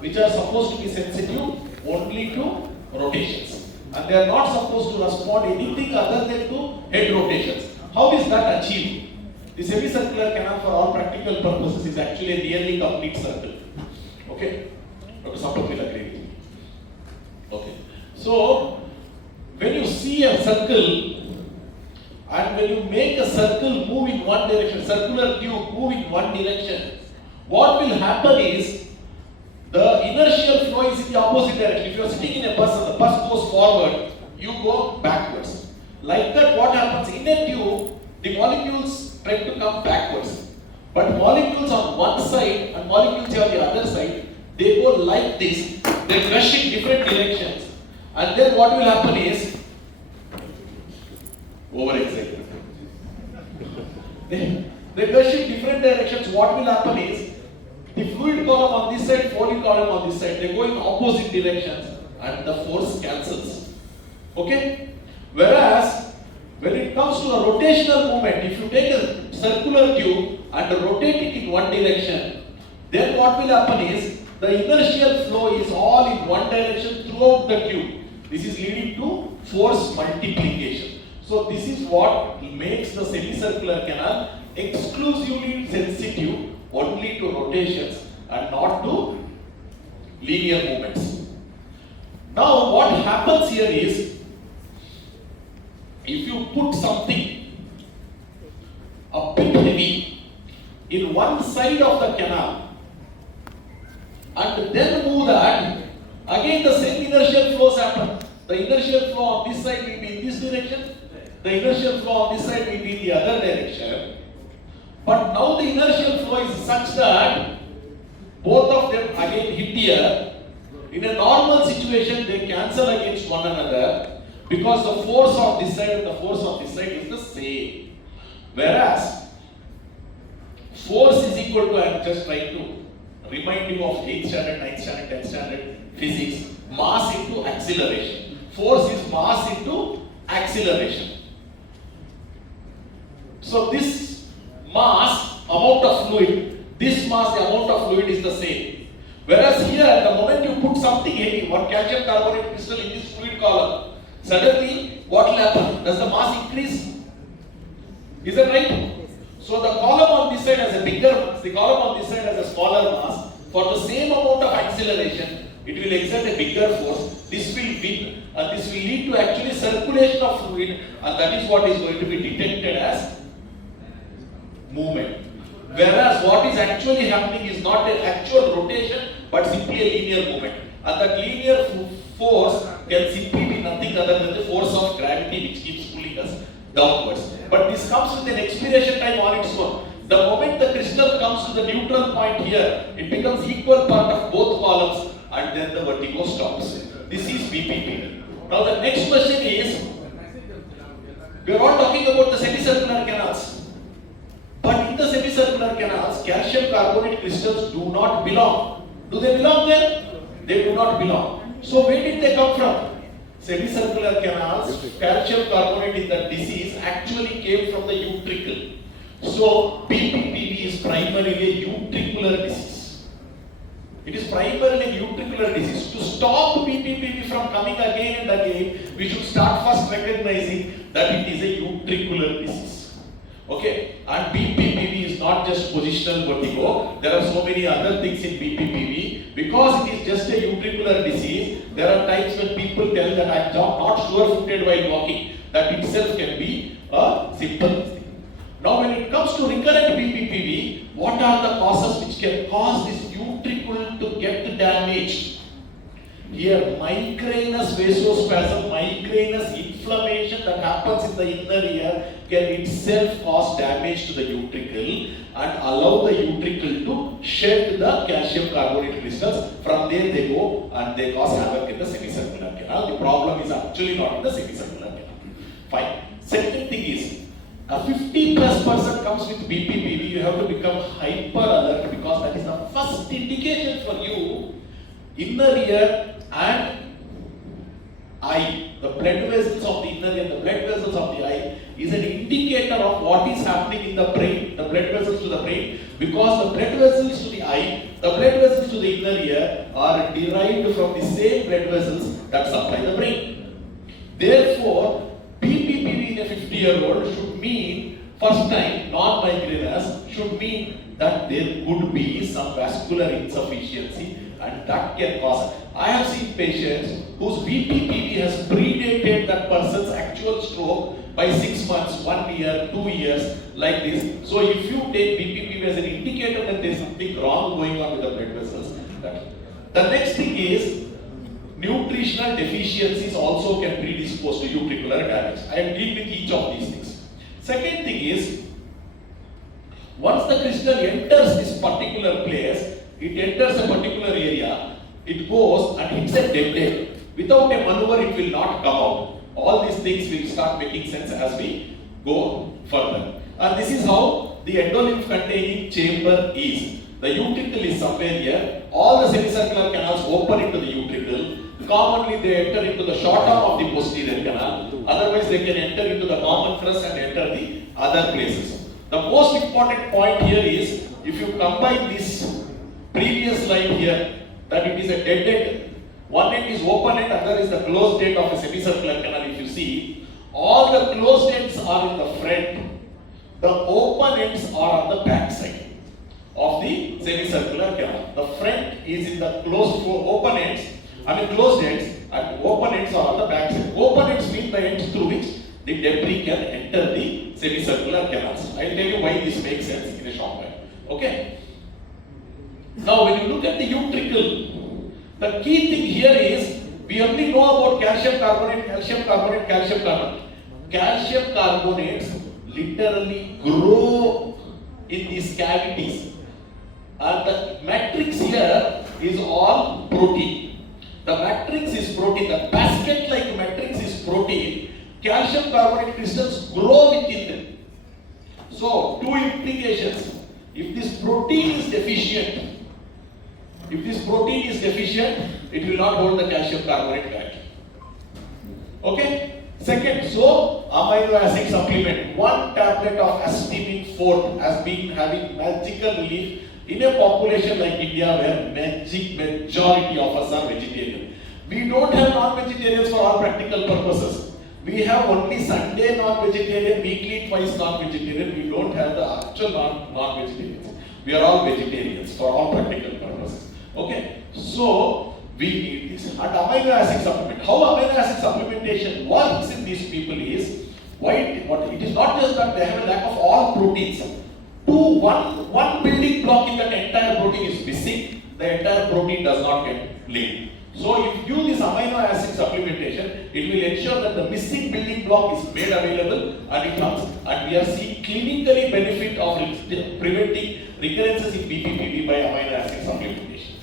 which are supposed to be sensitive only to rotations. And they are not supposed to respond anything other than to head rotations. How is that achieved? The semicircular canal, for all practical purposes, is actually a nearly complete circle. Okay? Dr. Sampath will agree with me. Okay. So, when you see a circle, and when you make a circle move in one direction, circular tube move in one direction, what will happen is, the inertial flow is in the opposite direction. If you are sitting in a bus and the bus goes forward, you go backwards. Like that, what happens in a tube, the molecules try to come backwards. But molecules on one side and molecules on the other side, they go like this. They rush in different directions. And then what will happen is, overexcited. They rush in different directions. What will happen is, the fluid column on this side, fluid column on this side, they go in opposite directions and the force cancels. Okay? Whereas, when it comes to a rotational movement, if you take a circular tube and rotate it in one direction, then what will happen is, the inertial flow is all in one direction throughout the tube. This is leading to force multiplication. So this is what makes the semicircular canal exclusively sensitive only to rotations and not to linear movements. Now what happens here is, if you put something a bit heavy in one side of the canal and then move that, again the same inertial flows happen. The inertial flow on this side will be in this direction, the inertial flow on this side will be in the other direction. But now the inertial flow is such that both of them again hit here. In a normal situation, they cancel against one another because the force on this side and the force on this side is the same. Whereas, force is equal to, I am just trying to remind you of 8th standard, 9th standard, 10th standard physics, mass into acceleration. Force is mass into acceleration. So this mass, amount of fluid, this mass, the amount of fluid is the same. Whereas here, the moment you put something heavy, one calcium carbonate crystal in this fluid column, suddenly what will happen? Does the mass increase? Is that right? So the column on this side has a bigger mass, the column on this side has a smaller mass. For the same amount of acceleration, it will exert a bigger force. This will win, and this will lead to actually circulation of fluid, and that is what is going to be detected as movement. Whereas what is actually happening is not an actual rotation, but simply a linear movement. And that linear force can simply be nothing other than the force of gravity which keeps pulling us downwards. But this comes with an expiration time on its own. The moment the crystal comes to the neutral point here, it becomes equal part of both columns and then the vertigo stops. This is BPPV. Now the next question is, we are all talking about the semicircular canals. But in the semicircular canals, calcium carbonate crystals do not belong. Do they belong there? They do not belong. So where did they come from? Semicircular canals, calcium carbonate in the disease actually came from the utricle. So BPPV is primarily a utricular disease. It is primarily a utricular disease. To stop BPPV from coming again and again, we should start first recognizing that it is a utricular disease. Okay, and BPPV is not just positional vertigo. There are so many other things in BPPV. Because it is just a utricular disease, there are times when people tell that I am not sure-footed while walking. That itself can be a simple thing. Now when it comes to recurrent BPPV, what are the causes which can cause this utricule to get damaged? Here, micranous vasospasm, micranous inflammation that happens in the inner ear can itself cause damage to the utricle and allow the utricle to shed the calcium carbonate crystals. From there they go and they cause havoc in the semicircular canal. The problem is actually not in the semicircular canal. Fine. Second thing is, a 50+% comes with BPPV, you have to become hyper alert because that is the first indication for you. Inner ear and eye, the blood vessels of the inner ear and the blood vessels of the eye is an indicator of what is happening in the brain, the blood vessels to the brain, because the blood vessels to the eye, the blood blood vessels to the inner ear are derived from the same blood vessels that supply the brain. Therefore, BPPV in a 50-year-old should mean, first time, non-migrainous, should mean that there could be some vascular insufficiency, and that can cause. I have seen patients whose BPPV has predated that person's actual stroke by 6 months, 1 year, 2 years, like this. So if you take BPPV as an indicator that there is something wrong going on with the blood vessels. The next thing is nutritional deficiencies also can predispose to utricular damage. I am dealing with each of these things. Second thing is, once the crystal enters this particular place, it enters a particular area, it goes and hits a dead end. Without a maneuver, it will not come out. All these things will start making sense as we go further. And this is how the endolymph containing chamber is. The utricle is somewhere here. All the semicircular canals open into the utricle. Commonly they enter into the short arm of the posterior canal. Otherwise they can enter into the common crus and enter the other places. The most important point here is, if you combine this previous slide here, that it is a dead end. One end is open end, other is the closed end of a semicircular canal. If you see, all the closed ends are in the front. The open ends are on the back side of the semicircular canal. The front is in the closed ends, and open ends are on the back side. Open ends mean the ends through which the debris can enter the semicircular canals. I will tell you why this makes sense in a short while. Okay. Now, when you look at the utricle, the key thing here is, we only know about calcium carbonate. Calcium carbonates literally grow in these cavities. And the matrix here is all protein. The matrix is protein. The basket-like matrix is protein. Calcium carbonate crystals grow within them. So, two implications. If this protein is deficient, it will not hold the calcium carbonate correct. Okay? Second, so amino acid supplement. 1 tablet of astatine forte has been having magical relief in a population like India where majority of us are vegetarian. We don't have non-vegetarians for all practical purposes. We have only Sunday non-vegetarian, weekly twice non-vegetarian. We don't have the actual non-vegetarians. We are all vegetarians for all practical purposes. Okay, so we need this. And amino acid supplement. How amino acid supplementation works in these people is, it is not just that they have a lack of all proteins. One building block in that entire protein is missing, the entire protein does not get laid. So if you do this amino acid supplementation, it will ensure that the missing building block is made available, and it comes, and we are seeing clinically benefit of preventing recurrences in BPPV by amino acid supplementation.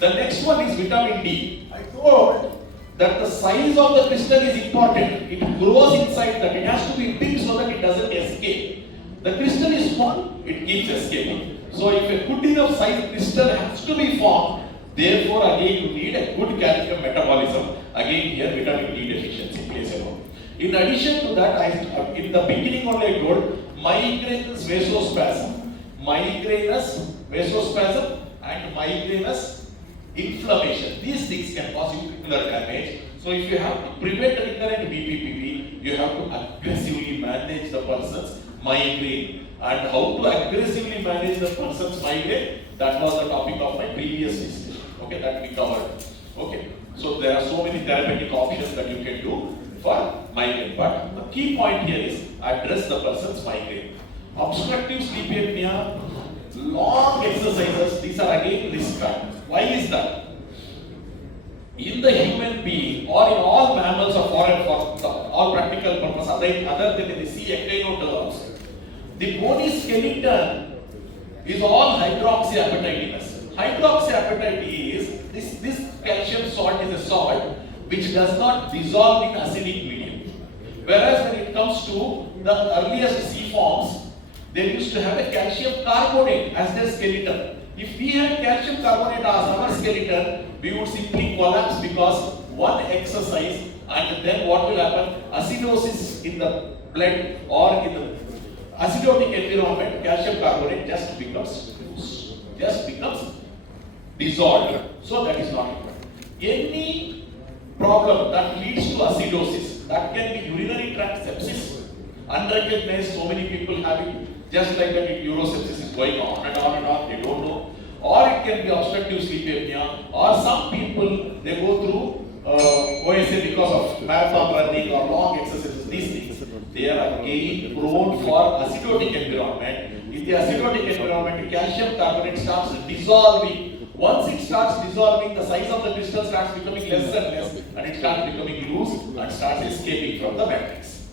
The next one is vitamin D. I told that the size of the crystal is important. It grows inside that. It has to be big so that it doesn't escape. The crystal is small, it keeps escaping. So if a good enough size crystal has to be formed, therefore again you need a good calcium metabolism. Again here vitamin D deficiency plays a role. In addition to that, in the beginning only I told migrainous vasospasm and migrainous inflammation. These things can cause utricular damage. So if you have to prevent recurrent BPPV, you have to aggressively manage the person's migraine. And how to aggressively manage the person's migraine, that was the topic of my previous discussion. Okay, that we covered. Okay, so there are so many therapeutic options that you can do for migraine. But the key point here is address the person's migraine. Obstructive sleep apnea, long exercises, these are again risk factors. Why is that? In the human being or in all mammals or for all practical purpose, other than in the sea echinoderms, the bony skeleton is all hydroxyapatite. Hydroxyapatite is this calcium salt is a salt which does not dissolve in acidic medium. Whereas when it comes to the earliest sea forms, they used to have a calcium carbonate as their skeleton. If we had calcium carbonate as our skeleton, we would simply collapse because one exercise, and then what will happen? Acidosis in the blood or in the acidotic environment, calcium carbonate just becomes dissolved. So that is not required. Any problem that leads to acidosis, that can be urinary tract sepsis, unrecognized, so many people have it, just like that urosepsis is going on and on and on, they don't know. Or it can be obstructive sleep apnea, or some people, they go through OSA because of marathon running or long exercises, these things. They are again prone for acidotic environment. In the acidotic environment, calcium carbonate starts dissolving. Once it starts dissolving, the size of the crystal starts becoming less and less, and it starts becoming loose and starts escaping from the matrix.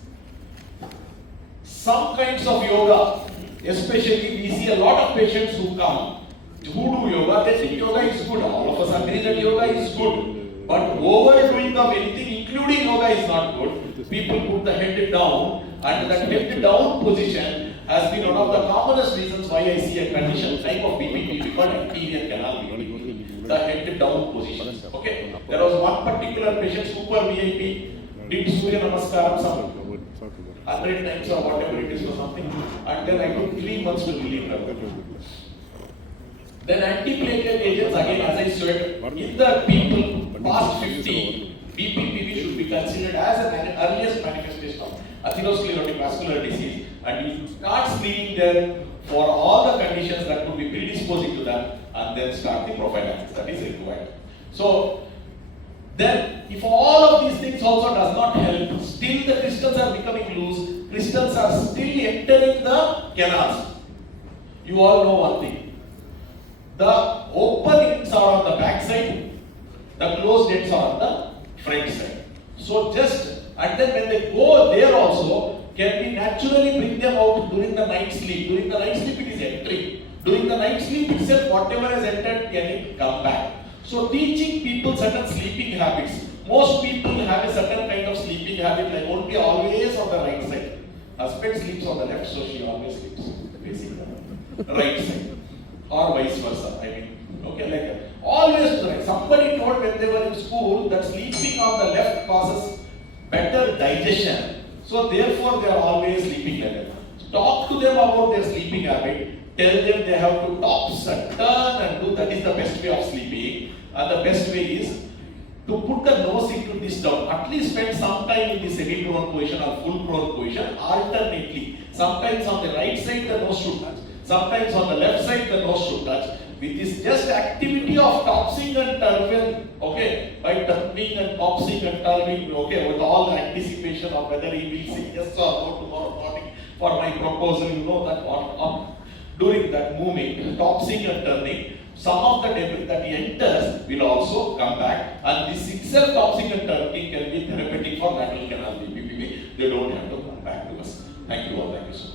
Some kinds of yoga, especially we see a lot of patients who come, who do yoga, they think yoga is good. All of us agree that yoga is good. But overdoing of anything, including yoga, is not good. People put the head down, and that head down position has been one of the commonest reasons why I see a condition type of BPPV called anterior canal BPPV. The head down position. Okay. There was one particular patient, super VIP, did Surya Namaskaram some 100 times or whatever it is or something, and then I took 3 months to relieve her. Then antiplatelet agents, again as I said, in the people past 50, BPPV should be considered as an earliest manifestation of atherosclerotic vascular disease, and you start screening them for all the conditions that could be predisposing to them, and then start the prophylaxis that is required. So then, if all of these things also does not help, still the crystals are becoming loose, crystals are still entering the canals. You all know one thing. The openings are on the back side, the closed ends are on the front side. So and then when they go there also, can we naturally bring them out during the night sleep? During the night sleep it is entering. During the night sleep itself, whatever has entered, can it come back? So teaching people certain sleeping habits. Most people have a certain kind of sleeping habit, like won't be always on the right side. Husband sleeps on the left, so she always sleeps facing the right side. Or vice versa, I mean, okay, like that. Always to the right. Somebody told when they were in school that sleeping on the left causes better digestion. So therefore they are always sleeping like that. Talk to them about their sleeping habit. Tell them they have to toss and turn and do. That is the best way of sleeping. And the best way is to put the nose into this down. At least spend some time in the semi-prone position or full prone position alternately. Sometimes on the right side the nose should touch. Sometimes on the left side the nose should touch. With this just activity of tossing and turning, okay, by turning and tossing and turning, okay, with all the anticipation of whether he will say yes or no tomorrow morning for my proposal, you know that during that movement, tossing and turning, some of the debris that he enters will also come back, and this itself tossing and turning can be therapeutic for lateral canal BPPV. They don't have to come back to us. Thank you all. Thank you so much.